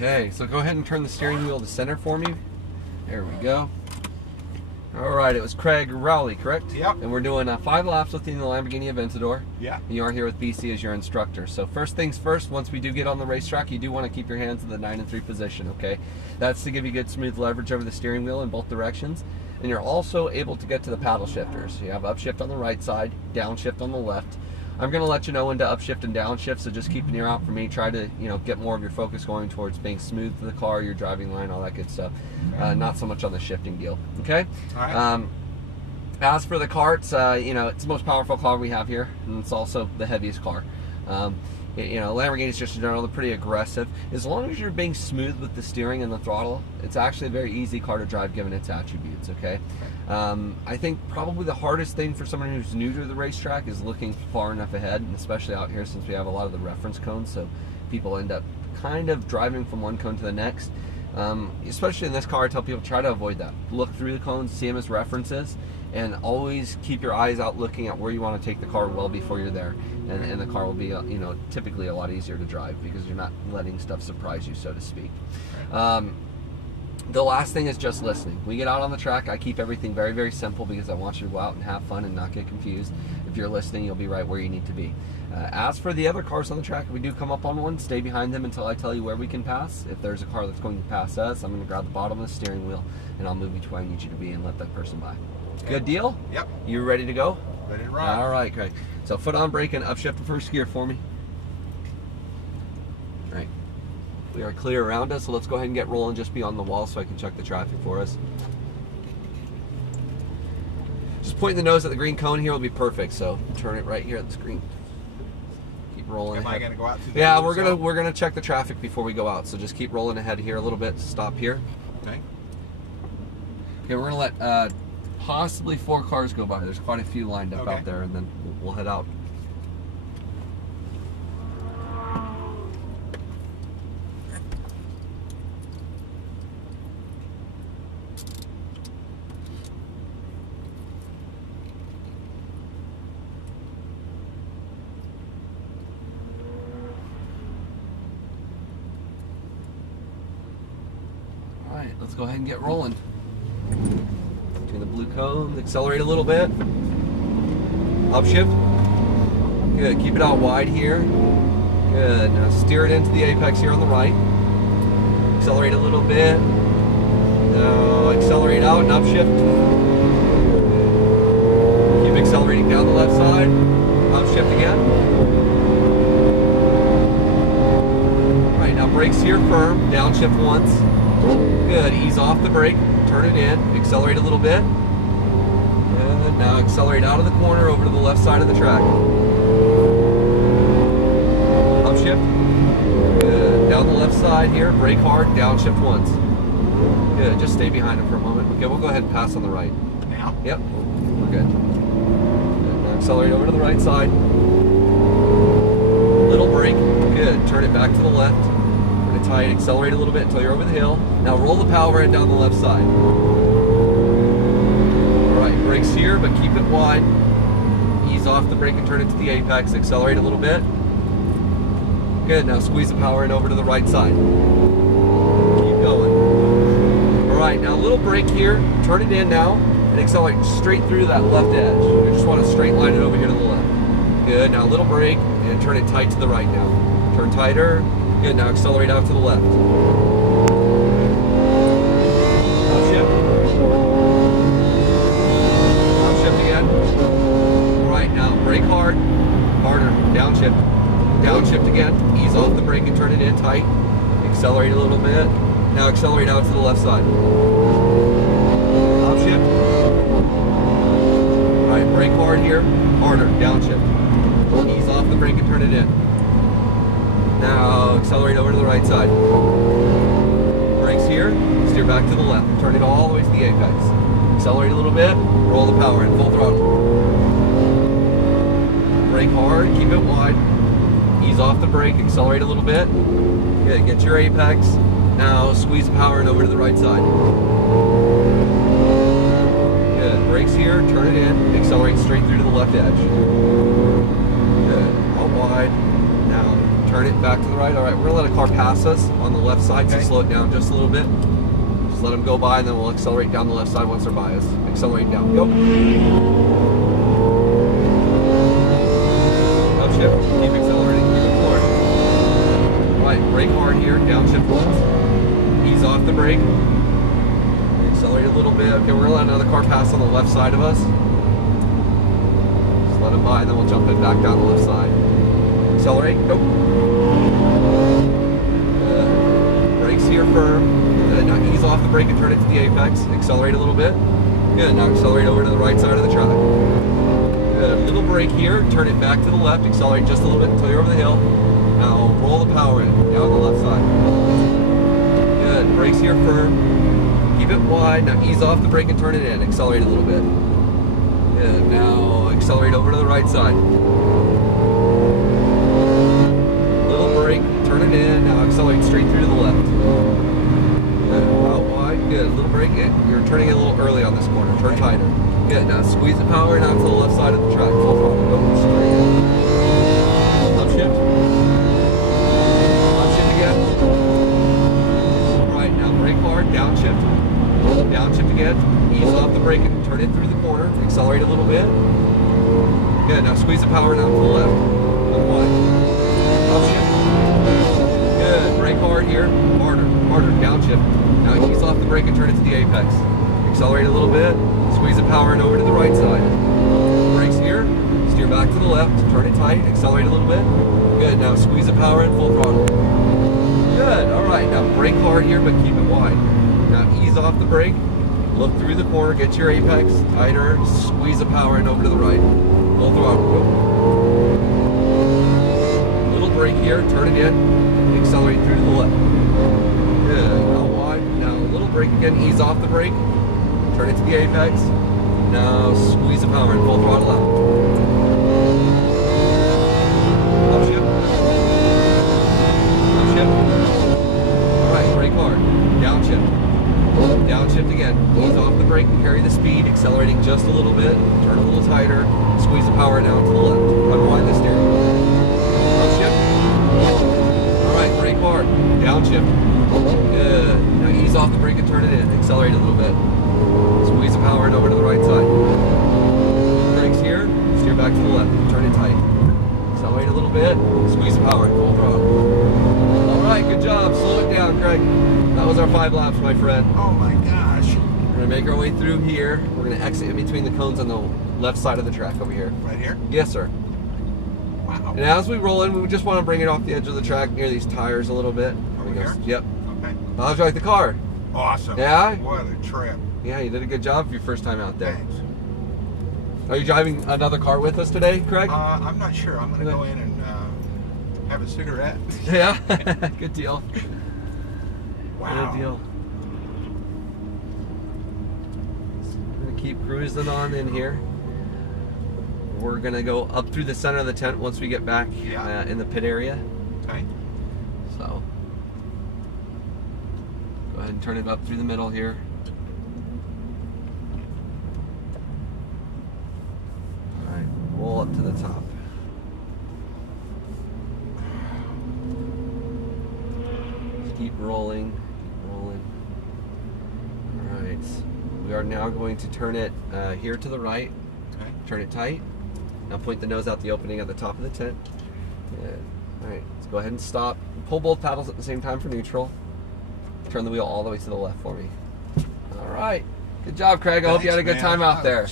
Okay, so go ahead and turn the steering wheel to center for me. There we go. All right, it was Craig Rowley, correct? Yep. And we're doing 5 laps with you in the Lamborghini Aventador. Yeah. You are here with BC as your instructor. So first things first, once we do get on the racetrack, you do want to keep your hands in the 9 and 3 position, okay? That's to give you good smooth leverage over the steering wheel in both directions. And you're also able to get to the paddle shifters. You have upshift on the right side, downshift on the left. I'm going to let you know when to upshift and downshift, so just keep an ear out for me. Try to, get more of your focus going towards being smooth to the car, your driving line, all that good stuff. Not so much on the shifting deal, okay? All right. As for the car, it's the most powerful car we have here, and it's also the heaviest car. Lamborghinis just in general, they're pretty aggressive. As long as you're being smooth with the steering and the throttle, it's actually a very easy car to drive given its attributes, okay? I think probably the hardest thing for someone who's new to the racetrack is looking far enough ahead, and especially out here since we have a lot of the reference cones, so people end up kind of driving from one cone to the next. Especially in this car, I tell people try to avoid that. Look through the cones, see them as references, and always keep your eyes out looking at where you want to take the car well before you're there. And the car will be, typically a lot easier to drive because you're not letting stuff surprise you, so to speak. The last thing is just listening. We get out on the track, I keep everything very, very simple because I want you to go out and have fun and not get confused. If you're listening, you'll be right where you need to be. As for the other cars on the track, if we do come up on one, stay behind them until I tell you where we can pass. If there's a car that's going to pass us, I'm going to grab the bottom of the steering wheel and I'll move you to where I need you to be and let that person by. Okay. Good deal? Yep. You ready to go? Ready to ride. All right, great. So foot on brake and upshift the first gear for me. All right. We are clear around us, so let's go ahead and get rolling just beyond the wall so I can check the traffic for us. Just pointing the nose at the green cone here will be perfect, so turn it right here at the screen. Keep rolling. Am ahead. I going to go out through the Yeah, blue we're gonna check the traffic before we go out, so just keep rolling ahead here a little bit. Stop here. Okay. Okay, we're gonna let possibly 4 cars go by. There's quite a few lined up out there, and then we'll head out. All right, let's go ahead and get rolling. Between the blue cone, accelerate a little bit. Upshift. Good, keep it out wide here. Good, now steer it into the apex here on the right. Accelerate a little bit. Now accelerate out and upshift. Keep accelerating down the left side. Upshift again. All right, now brakes here firm. Downshift once. Good, ease off the brake. Turn it in, accelerate a little bit, and now accelerate out of the corner over to the left side of the track. Upshift. Good. Down the left side here, brake hard, downshift once. Good, just stay behind it for a moment. Okay, we'll go ahead and pass on the right. Now? Yep, we're good. Good. Now accelerate over to the right side. Little brake, good. Turn it back to the left. Tight, accelerate a little bit until you're over the hill. Now roll the power in down the left side. Alright, brakes here, but keep it wide. Ease off the brake and turn it to the apex. Accelerate a little bit. Good, now squeeze the power in over to the right side. Keep going. Alright, now a little brake here. Turn it in now and accelerate straight through that left edge. You just want to straight line it over here to the left. Good, now a little brake and turn it tight to the right now. Turn tighter. Good, now accelerate out to the left. Upshift. Upshift again. Alright, now brake hard. Harder. Downshift. Downshift again. Ease off the brake and turn it in tight. Accelerate a little bit. Now accelerate out to the left side. Upshift. Alright, brake hard here. Harder. Downshift. Ease off the brake and turn it in. Now accelerate over to the right side. Brakes here, steer back to the left. Turn it all the way to the apex. Accelerate a little bit, roll the power in, full throttle. Brake hard, keep it wide. Ease off the brake, accelerate a little bit. Good, get your apex. Now squeeze the power in over to the right side. Good, brakes here, turn it in, accelerate straight through to the left edge. Good, all wide. Now turn it back to the right. All right, we're gonna let a car pass us on the left side, so slow it down just a little bit. Just let them go by, and then we'll accelerate down the left side once they're by us. Accelerate down. Go. Downshift. Keep accelerating. Keep it forward. All right, brake hard here. Downshift once. Ease off the brake. Accelerate a little bit. Okay, we're gonna let another car pass on the left side of us. Just let them by, and then we'll jump it back down the left side. Accelerate. Go. Brakes here firm. Now ease off the brake and turn it to the apex. Accelerate a little bit. Good. Now accelerate over to the right side of the track. Good. Little brake here. Turn it back to the left. Accelerate just a little bit until you're over the hill. Now roll the power in down the left side. Good. Brakes here firm. Keep it wide. Now ease off the brake and turn it in. Accelerate a little bit. Good. Now accelerate over to the right side. Little brake. Turn it in. Now accelerate straight through to the left. Good. Out wide. Good. Little brake. You're turning it a little early on this corner. Turn tighter. Good. Now squeeze the power now to the left side of the track. Full throttle. Go straight. Upshift. Upshift again. All right. Now brake hard. Downshift. Downshift again. Ease off the brake and turn it through the corner. Accelerate a little bit. Good. Now squeeze the power now to the left. Up wide. Upshift. Good. Brake hard here. Harder. Harder. Downshift. Now ease off the brake and turn it to the apex. Accelerate a little bit. Squeeze the power and over to the right side. Brakes here. Steer back to the left. Turn it tight. Accelerate a little bit. Good. Now squeeze the power in full throttle. Good. All right. Now brake hard here, but keep it wide. Now ease off the brake. Look through the corner. Get to your apex. Tighter. Squeeze the power in over to the right. Full throttle. Go. Little brake here. Turn it in. Accelerate through to the left. Good. Out wide. Now a little brake again. Ease off the brake. Turn it to the apex. Now squeeze the power in. Full throttle out. Upshift. Upshift. All right. Brake hard. Downshift. Downshift again. Ease off the brake and carry the speed. Accelerating just a little bit. Turn a little tighter. Squeeze the power down to the left. Unwind the steering. Upshift. All right. Brake hard. Downshift. Good. Now ease off the brake and turn it in. Accelerate a little bit. Squeeze the power in over to the right side. Brakes here. Steer back to the left. Turn it tight. Accelerate a little bit. Squeeze the power in. Full throttle. All right. Good job. Slow it down, Craig. That was our 5 laps, my friend. Oh my gosh. We're going to make our way through here. We're going to exit in between the cones on the left side of the track over here. Right here? Yes, sir. Wow. And as we roll in, we just want to bring it off the edge of the track near these tires a little bit. Over here? Yep. Okay. How'd you like the car? Awesome. Yeah? What a trip. Yeah, you did a good job for your first time out there. Thanks. Are you driving another car with us today, Craig? I'm not sure. I'm going to go in and have a cigarette. Yeah? Good deal. Wow. Good deal. We're going to keep cruising on in here. We're going to go up through the center of the tent once we get back in the pit area. Okay. So, go ahead and turn it up through the middle here. Alright, roll up to the top. Just keep rolling, Alright, we are now going to turn it here to the right. Okay. Turn it tight. Now point the nose out the opening at the top of the tent. Good. Alright, let's go ahead and stop. Pull both paddles at the same time for neutral. Turn the wheel all the way to the left for me. Alright. Good job, Craig. I hope you had a good time out there.